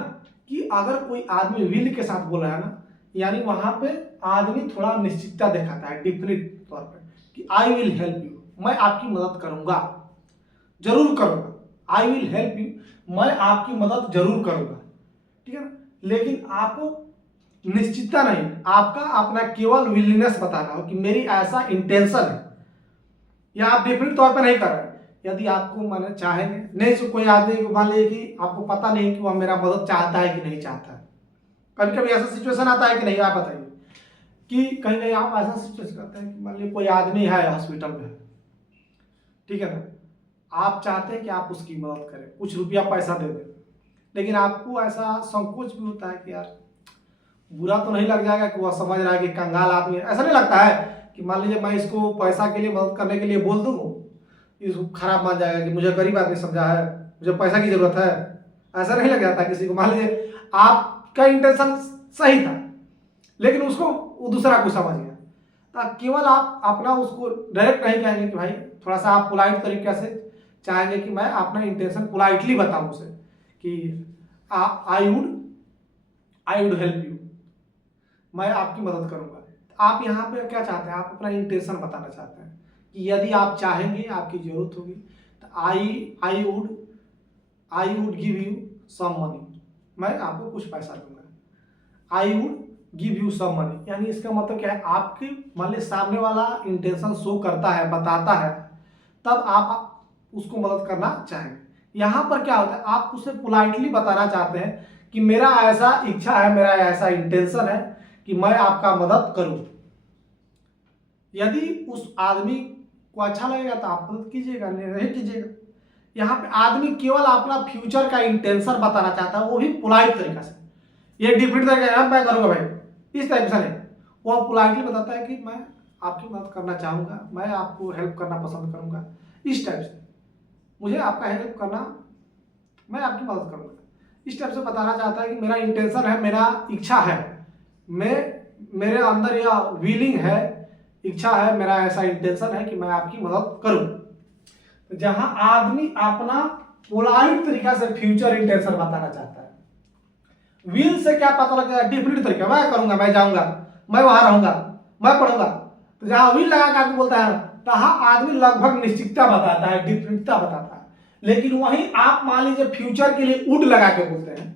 कि अगर कोई आदमी विल के साथ बोल रहा है ना, यानी वहां पे आदमी थोड़ा निश्चितता दिखाता है डेफिनेट तौर पे कि आई विल हेल्प यू, मैं आपकी मदद करूंगा, जरूर करूंगा। आई विल हेल्प यू, मैं आपकी मदद जरूर करूंगा, ठीक है ना। लेकिन आपको निश्चितता नहीं, आपका अपना केवल विलिनेस बताना हो कि मेरी ऐसा इंटेंशन है, या आप डेफिनेट तौर पर नहीं कर रहे हैं। यदि आपको माने चाहेंगे नहीं, तो कोई आदमी को मान लीजिए कि आपको पता नहीं कि वह मेरा मदद चाहता है कि नहीं चाहता है। कभी कभी ऐसा सिचुएशन आता है कि नहीं, आप बताइए कि कहीं कहीं आप ऐसा सिचुएशन करते हैं कि मान लीजिए कोई आदमी है हॉस्पिटल में, ठीक है ना, आप चाहते हैं कि आप उसकी मदद करें, कुछ रुपया पैसा दे दें, लेकिन आपको ऐसा संकोच भी होता है कि यार बुरा तो नहीं लग जाएगा कि वह समझ रहा है कि कंगाल आदमी है। ऐसा नहीं लगता है कि मान लीजिए मैं इसको पैसा के लिए मदद करने के लिए बोल दूँ, इसको खराब मान जाएगा कि मुझे गरीब आदमी समझा है, मुझे पैसा की जरूरत है, ऐसा नहीं लग जाता किसी को। मान लीजिए आपका इंटेंशन सही था लेकिन उसको वो दूसरा कुछ समझ गया, तो केवल आप अपना उसको डायरेक्ट नहीं कहेंगे कि भाई थोड़ा सा आप पोलाइट तरीके से चाहेंगे कि मैं अपना इंटेंशन पोलाइटली बताऊं उसे कि आई वुड हेल्प यू, मैं आपकी मदद करूंगा। आप यहाँ पे क्या चाहते हैं, आप अपना इंटेंशन बताना चाहते हैं कि यदि आप चाहेंगे, आपकी जरूरत होगी, तो I would give you some money, मैं आपको कुछ पैसा दूंगा। I would give you some money, यानी इसका मतलब क्या है, आपके मान लीजिए सामने वाला इंटेंशन शो करता है, बताता है, तब आप उसको मदद करना चाहेंगे। यहाँ पर क्या होता है, आप उसे पोलाइटली बताना चाहते हैं कि मेरा ऐसा इच्छा है, मेरा ऐसा इंटेंशन है कि मैं आपका मदद करूं। यदि उस आदमी को अच्छा लगेगा तो आप मदद कीजिएगा, नहीं कीजिएगा। यहाँ पे आदमी केवल अपना फ्यूचर का इंटेंशन बताना चाहता है, वो भी पोलाइट तरीका से। ये डिफरेंट तरीका है, मैं करूंगा भाई, इस टाइप से नहीं, वो पोलाइटली बताता है कि मैं आपकी मदद करना चाहूंगा, मैं आपको हेल्प करना पसंद करूंगा, इस टाइप से मुझे आपका हेल्प करना, मैं आपकी मदद करूंगा, इस टाइप से बताना चाहता है कि मेरा इंटेंशन है, मेरा इच्छा है, मेरे अंदर यह विलिंग है, इच्छा है, मेरा ऐसा इंटेंशन है कि मैं आपकी मदद करूं। तो जहां आदमी अपना पोलाइट तरीका से फ्यूचर इंटेंशन बताना चाहता है, विल से क्या पता लगता है, डिफरेंट तरीका, मैं करूंगा, मैं जाऊंगा, मैं वहां रहूंगा, मैं पढ़ूंगा। तो जहां विल लगा के आदमी बोलता है, तहां आदमी लगभग निश्चितता बताता है, डिफरेंटता बताता है। लेकिन वहीं आप मान लीजिए फ्यूचर के लिए वुड लगा के बोलते हैं,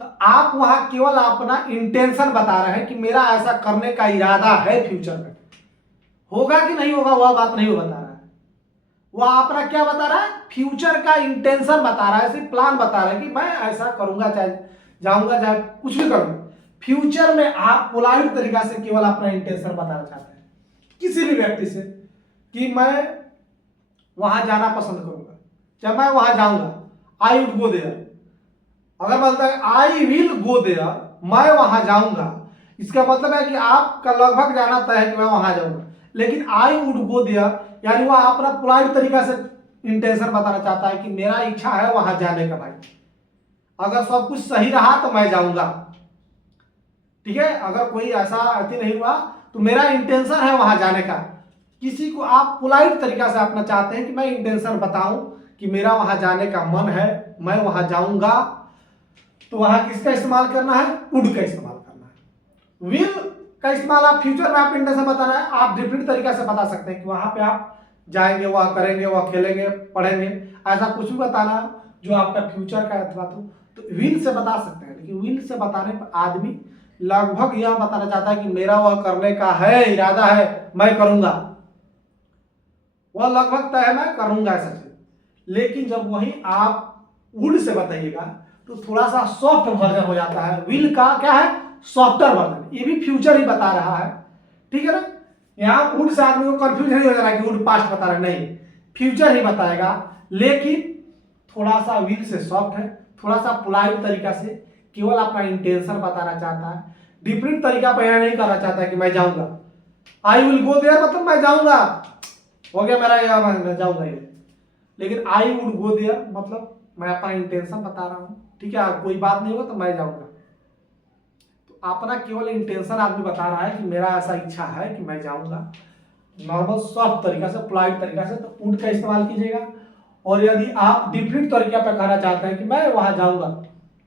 तो आप वहां केवल अपना इंटेंशन बता रहे हैं कि मेरा ऐसा करने का इरादा है, फ्यूचर में होगा कि नहीं होगा वह बात नहीं वो बता रहा है, वह अपना क्या बता रहा है, फ्यूचर का इंटेंशन बता रहा है, सिर्फ प्लान बता रहा है कि मैं ऐसा करूंगा, चाहे जाऊंगा, चाहे कुछ भी करूंगा। फ्यूचर में आप पोलाइट तरीका से केवल अपना इंटेंशन बताना चाहते हैं किसी भी व्यक्ति से कि मैं वहां जाना पसंद करूंगा, चाहे मैं वहां जाऊंगा, आई वुड गो देयर। अगर बोलता है आई विल गो देयर, मैं वहां जाऊंगा, इसका मतलब है कि आपका लगभग जाना तय है कि मैं वहां जाऊंगा। लेकिन आई वुड गो देयर यानी वह अपना पोलाइट तरीका से इंटेंशन बताना चाहता है कि मेरा इच्छा है वहां जाने का, भाई अगर सब कुछ सही रहा तो मैं जाऊंगा, ठीक है, अगर कोई ऐसा अति नहीं हुआ तो मेरा इंटेंशन है वहां जाने का। किसी को आप पोलाइट तरीका से अपना चाहते हैं कि मैं इंटेंशन बताऊं कि मेरा वहां जाने का मन है, मैं वहां जाऊंगा, तो वहां किसका इस्तेमाल करना है, वुड का इस्तेमाल करना है। विल का इस्तेमाल आप फ्यूचर में आप इंटेंशन बताना है, आप डिफरेंट तरीका से बता सकते हैं कि वहां पे आप जाएंगे, वह करेंगे, वह खेलेंगे, पढ़ेंगे, ऐसा कुछ भी बताना जो आपका फ्यूचर का बात हो तो विल से बता सकते हैं। लेकिन विल से बताने पर आदमी लगभग यह बताना चाहता है कि मेरा वह करने का है, इरादा है, मैं करूंगा, वह लगभग तय है मैं करूंगा ऐसा चीज। लेकिन जब वही आप वुड से बताइएगा तो थोड़ा सा सॉफ्ट वर्जन हो जाता है। विल का क्या है, सॉफ्टर वर्जन, ये भी फ्यूचर ही बता रहा है, ठीक है ना। यहाँ वुड से आदमी को कंफ्यूज नहीं हो जाना कि वुड पास्ट बता रहा है, नहीं, फ्यूचर ही बताएगा। लेकिन थोड़ा सा विल से सॉफ्ट है, थोड़ा सा पोलाइट तरीका से केवल अपना इंटेंशन बताना चाहता है। डिफरेंट तरीका पर नहीं करना चाहता है कि मैं जाऊंगा, आई विल गो देयर मतलब मैं जाऊंगा, हो गया मेरा, या मैं जाऊंगा ये। लेकिन आई वुड गो देयर मतलब मैं अपना इंटेंशन बता रहा हूँ, ठीक है, कोई बात नहीं हो तो मैं जाऊंगा। तो अपना केवल इंटेंशन आदमी बता रहा है कि मेरा ऐसा इच्छा है कि मैं जाऊंगा, नॉर्मल सॉफ्ट तरीका से, पोलाइट तरीका से, तो वुड का इस्तेमाल कीजिएगा। और यदि आप डिफरेंट तरीका पर कहना चाहते हैं कि मैं वहां जाऊंगा,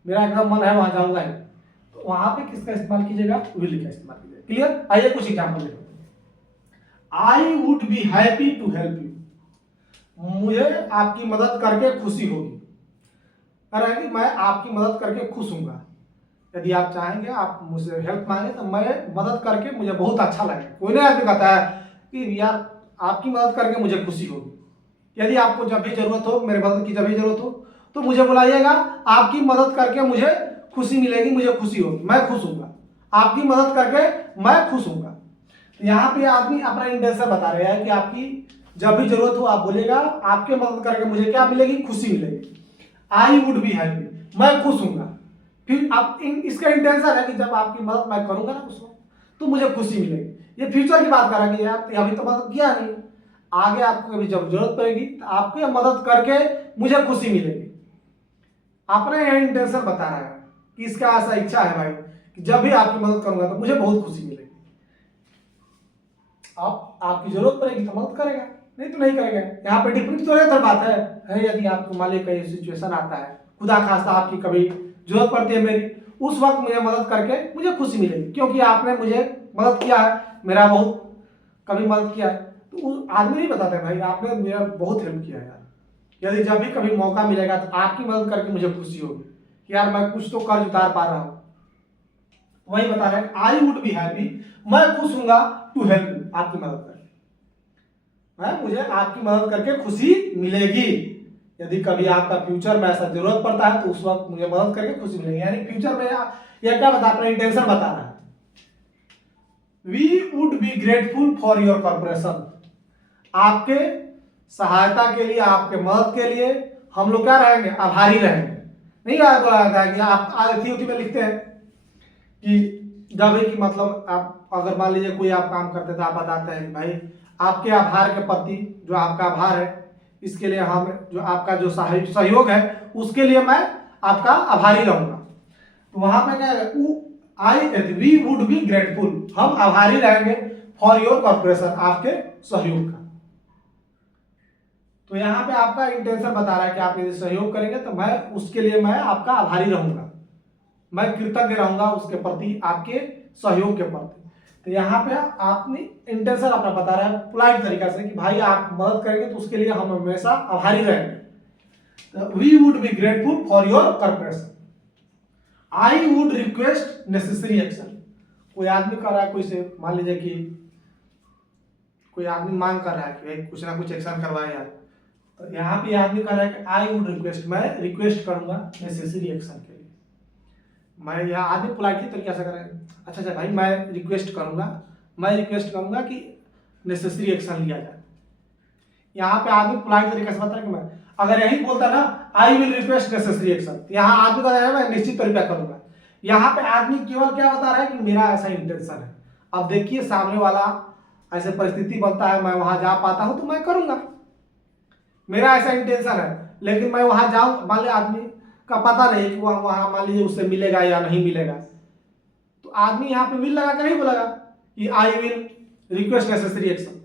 मेरा एकदम मन है वहां जाऊंगा ही, तो वहां पे किसका इस्तेमाल कीजिएगा, विल का इस्तेमाल कीजिएगा। क्लियर। आइए कुछ एग्जाम्पल देखते हैं। I would be happy to help you, मुझे आपकी मदद करके खुशी होगी, कि मैं आपकी मदद करके खुश हूंगा। यदि आप चाहेंगे, आप मुझसे हेल्प मांगे तो मैं मदद करके मुझे बहुत अच्छा लगेगा। कोई नहीं आदमी कहता है कि यार आपकी मदद करके मुझे खुशी होगी। यदि आपको जब भी जरूरत हो, मेरे मदद की जब भी जरूरत हो तो मुझे बुलाइएगा, आपकी मदद करके मुझे खुशी मिलेगी, मुझे खुशी होगी, मैं खुश हूंगा, आपकी मदद करके मैं खुश हूंगा। तो यहाँ पे आदमी अपना इंटेंशन बता रहे हैं कि आपकी जब भी जरूरत हो आप बोलेगा, आपके मदद करके मुझे क्या मिलेगी, खुशी मिलेगी। आई वुड बी हैप्पी, मैं खुश हूंगा। फिर आप इसका इंटेंशन है कि जब आपकी मदद मैं करूंगा ना उस वक्त तो मुझे खुशी मिलेगी। ये फ्यूचर की बात कर रहा है कि यार अभी तो मदद किया नहीं, आगे आपको कभी जब जरूरत पड़ेगी तो आपकी मदद करके मुझे खुशी मिलेगी। आपने यह इंटेंशन बता रहा है कि इसका ऐसा इच्छा है भाई कि जब भी आपकी मदद करूंगा तो मुझे बहुत खुशी मिलेगी। आपकी जरूरत पड़ेगी तो मदद करेगा, नहीं तो नहीं करेगा। यहाँ पे डिफरेंट तो बात है यदि आपको मान लीजिए कहीं सिचुएशन आता है, खुदा खास्ता आपकी कभी जरूरत पड़ती है मेरी, उस वक्त मुझे मदद करके मुझे खुशी मिलेगी, क्योंकि आपने मुझे मदद किया है, मेरा बहुत कभी मदद किया है। तो आदमी नहीं बताते भाई आपने मेरा बहुत हेल्प किया है यार, यदि जब भी कभी मौका मिलेगा तो आपकी मदद करके मुझे खुशी होगी कि यार मैं कुछ तो कर्ज उतार पा रहा हूँ। वही बता रहे हैं आई वुड बी हैप्पी, मैं खुश हूंगा टू हेल्प यू, आपकी मदद करके, मुझे आपकी मदद करके खुशी मिलेगी। यदि कभी आपका फ्यूचर में ऐसा जरूरत पड़ता है तो उस वक्त मुझे मदद करके खुशी मिलेगी। यानी फ्यूचर में यह क्या बता, अपना इंटेंशन बता रहा है। We would be grateful for your corporation, आपके सहायता के लिए, आपके मदद के लिए हम लोग क्या रहेंगे, आभारी रहेंगे। नहीं आता कि आप थी में लिखते हैं कि जब कि मतलब आप अगर मान लीजिए कोई आप काम करते थे, आप बताते हैं भाई आपके आभार के प्रति, जो आपका आभार है इसके लिए हम, जो आपका जो सहयोग है उसके लिए मैं आपका आभारी रहूंगा। तो वहां पे क्या है, वी वुड बी ग्रेटफुल, हम आभारी रहेंगे फॉर योर कॉर्पोरेशन, आपके सहयोग का। तो यहाँ पे आपका इंटेंशन बता रहा है कि आप यदि सहयोग करेंगे तो मैं उसके लिए मैं आपका आभारी रहूंगा, मैं कृतज्ञ रहूंगा उसके प्रति, आपके सहयोग के प्रति। तो यहाँ पे आपने इंटेंशन अपना बता रहा है पोलाइट तरीका से कि भाई आप मदद करेंगे तो उसके लिए हम हमेशा आभारी रहेंगे। We would be grateful for your corporation. I would request necessary action, कोई आदमी कर रहा है, कोई से मान लीजिए कि कोई आदमी मांग कर रहा है कि भाई कुछ ना कुछ एक्शन करवाए यार, तो यहाँ पे आदमी कर रहा है कि आई वुड रिक्वेस्ट, मैं रिक्वेस्ट करूंगा नेसेसरी एक्शन के लिए। मैं यहाँ आदमी पोलाइटली तरीके से करें, अच्छा भाई मैं रिक्वेस्ट करूंगा कि नेसेसरी एक्शन लिया जाए। यहाँ पे आदमी पोलाइट तरीके से बता रहा है कि मैं, अगर यही बोलता ना I will request necessary action, तो यहाँ आदमी का मैं निश्चित तरीका करूंगा। यहाँ पे आदमी केवल क्या बता रहा है कि मेरा ऐसा इंटेंशन है। अब देखिए सामने वाला ऐसे परिस्थिति बनता है, मैं वहां जा पाता हूं तो मैं करूंगा, मेरा ऐसा इंटेंशन है। लेकिन मैं वहां जाऊं, मान लीजिए आदमी का पता नहीं कि वहां मान लीजिए उससे मिलेगा या नहीं मिलेगा, तो आदमी यहाँ पे विल लगा कर नहीं बोलेगा कि I will request necessary action.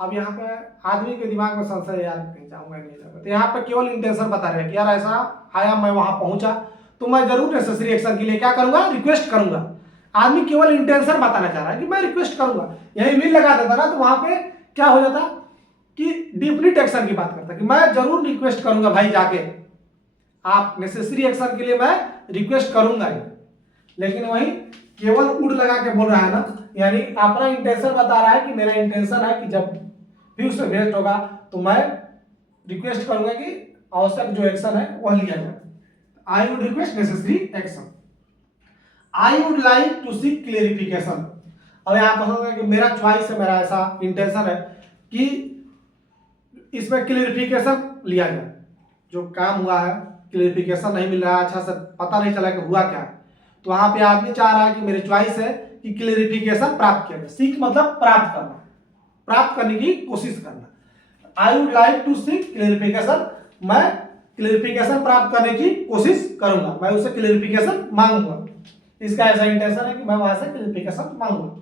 अब यहाँ पे आदमी के दिमाग में संशय, यार कहीं जाऊंगा नहीं जाऊंगा, तो यहाँ पे केवल इंटेंशन बता रहे हैं कि यार ऐसा आया, मैं वहां पहुंचा तो मैं जरूर नेसेसरी एक्शन के लिए क्या करूंगा, रिक्वेस्ट करूंगा। आदमी केवल इंटेंशन बताना चाह रहा है कि मैं रिक्वेस्ट करूंगा। यही विल लगा देता ना तो वहां पे क्या हो जाता कि डिफिनिट एक्शन की बात करता है कि मैं जरूर रिक्वेस्ट करूंगा भाई जाके, आप नेसेसरी एक्शन के लिए मैं रिक्वेस्ट करूंगा ही, लेकिन वही केवल वुड लगा के बोल रहा है ना, यानी अपना इंटेंशन बता रहा है कि मेरा इंटेंशन है कि जब भी उससे वेस्ट होगा तो मैं रिक्वेस्ट करूंगा कि आवश्यक जो एक्शन है वह लिया जाए। I would request necessary action. I would like to seek clarification. अब यहाँ पर होगा कि मेरा चॉइस है, मेरा ऐसा इंटेंशन है कि इसमें क्लेरिफिकेशन लिया जाए, जो काम हुआ है क्लेरिफिकेशन नहीं मिल रहा है, अच्छा से पता नहीं चला कि हुआ क्या, तो वहां पे आदमी चाह रहा है कि मेरी चॉइस है कि क्लेरिफिकेशन प्राप्त किया जाए। सीख मतलब प्राप्त करना, प्राप्त करने की कोशिश करना। I would like to seek clarification, मैं क्लेरिफिकेशन प्राप्त करने की कोशिश करूंगा, मैं उससे क्लेरिफिकेशन मांगूंगा। इसका ऐसा इंटेंशन है कि मैं वहां से क्लेरिफिकेशन मांगूंगा।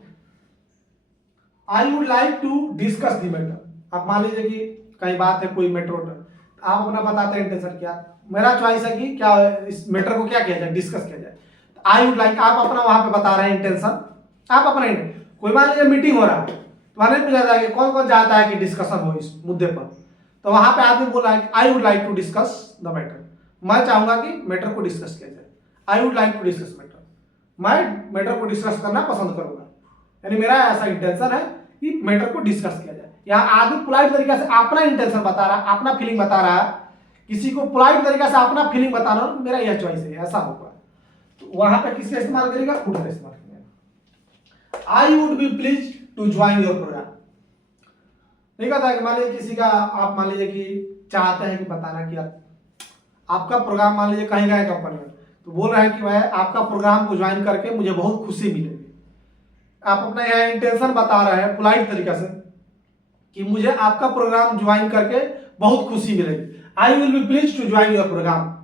I would like to discuss the matter. अब मान लीजिए कि कहीं बात है कोई मैटर, आप अपना बताते हैं इंटेंशन क्या, मेरा चॉइस है कि क्या इस मैटर को क्या किया जाए, डिस्कस किया जाए। आई वुड लाइक, आप अपना वहां पे बता रहे हैं इंटेंशन, आप अपना कोई मान लीजिए मीटिंग हो रहा है तो वहां नहीं पूछा जाए कि कौन कौन चाहता है कि डिस्कशन हो इस मुद्दे पर, तो वहां पे आदमी बोल रहा है कि I would like to discuss the matter, मैं चाहूंगा कि मैटर को डिस्कस किया जाए। I would like to discuss matter, मैं मैटर को डिस्कस करना पसंद करूंगा, यानी मेरा ऐसा इंटेंशन है कि मैटर को डिस्कस किया जाए। यहाँ आदमी पोलाइट तरीके से अपना इंटेंशन बता रहा है, अपना फीलिंग बता रहा है, किसी को पोलाइट तरीके से अपना फीलिंग बताना, मेरा यह चॉइस है, ऐसा होगा, तो वहां पे किसका इस्तेमाल करेगा, वुड का इस्तेमाल करेगा। I would be pleased to join your programme. नहीं कहता कि मान लीजिए किसी का, आप मान लीजिए कि चाहते हैं कि बताना कि आपका प्रोग्राम मान लीजिए कहीं गए कंपनी में, तो बोल रहे हैं कि मैं आपका प्रोग्राम को ज्वाइन करके मुझे बहुत खुशी मिलेगी। आप अपना यह इंटेंशन बता रहे हैं पोलाइट तरीके से कि मुझे आपका प्रोग्राम ज्वाइन करके बहुत खुशी मिलेगी। I will be pleased to join your programme,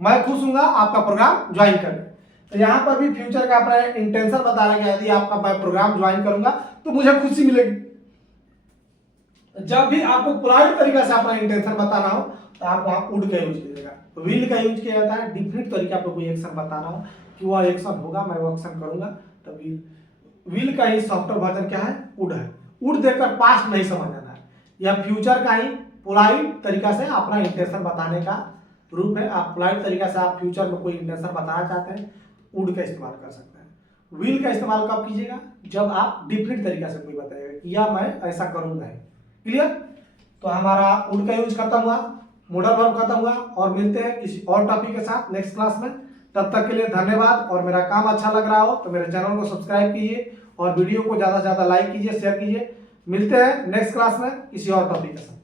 मैं खुश हूंगा आपका प्रोग्राम ज्वाइन करके। तो यहाँ पर भी फ्यूचर का अपना इंटेंशन बता रहा है कि यदि आपका मैं प्रोग्राम ज्वाइन करूंगा तो मुझे खुशी मिलेगी। जब भी आपको पोलाइट तरीके से अपना इंटेंशन बताना हो तो आप वहां वुड का यूज कीजिएगा। विल का यूज किया जाता है डिफरेंट तरीका पर कोई एक्शन बताना हो कि वह एक्शन होगा, मैं वो एक्शन करूंगा, तो विल का ही सॉफ्टवेयर वर्जन क्या है, वुड है। वुड देखकर पास्ट नहीं समझना है, यह फ्यूचर का ही पोलाइट तरीका से अपना इंटेंशन बताने का रूप है। आप पोलाइट तरीका से आप फ्यूचर में कोई इंटेंशन बताना चाहते हैं, वुड का इस्तेमाल कर सकते हैं। विल का इस्तेमाल कब कीजिएगा, जब आप डिफरेंट तरीका से कोई बताएगा कि या मैं ऐसा करूंगा। क्लियर? तो हमारा वुड का यूज खत्म हुआ, मॉडल वर्ब खत्म हुआ, और मिलते हैं किसी और टॉपिक के साथ नेक्स्ट क्लास में। तब तक के लिए धन्यवाद, और मेरा काम अच्छा लग रहा हो तो मेरे चैनल को सब्सक्राइब कीजिए और वीडियो को ज़्यादा से ज़्यादा लाइक कीजिए, शेयर कीजिए। मिलते हैं नेक्स्ट क्लास में किसी और टॉपिक के साथ।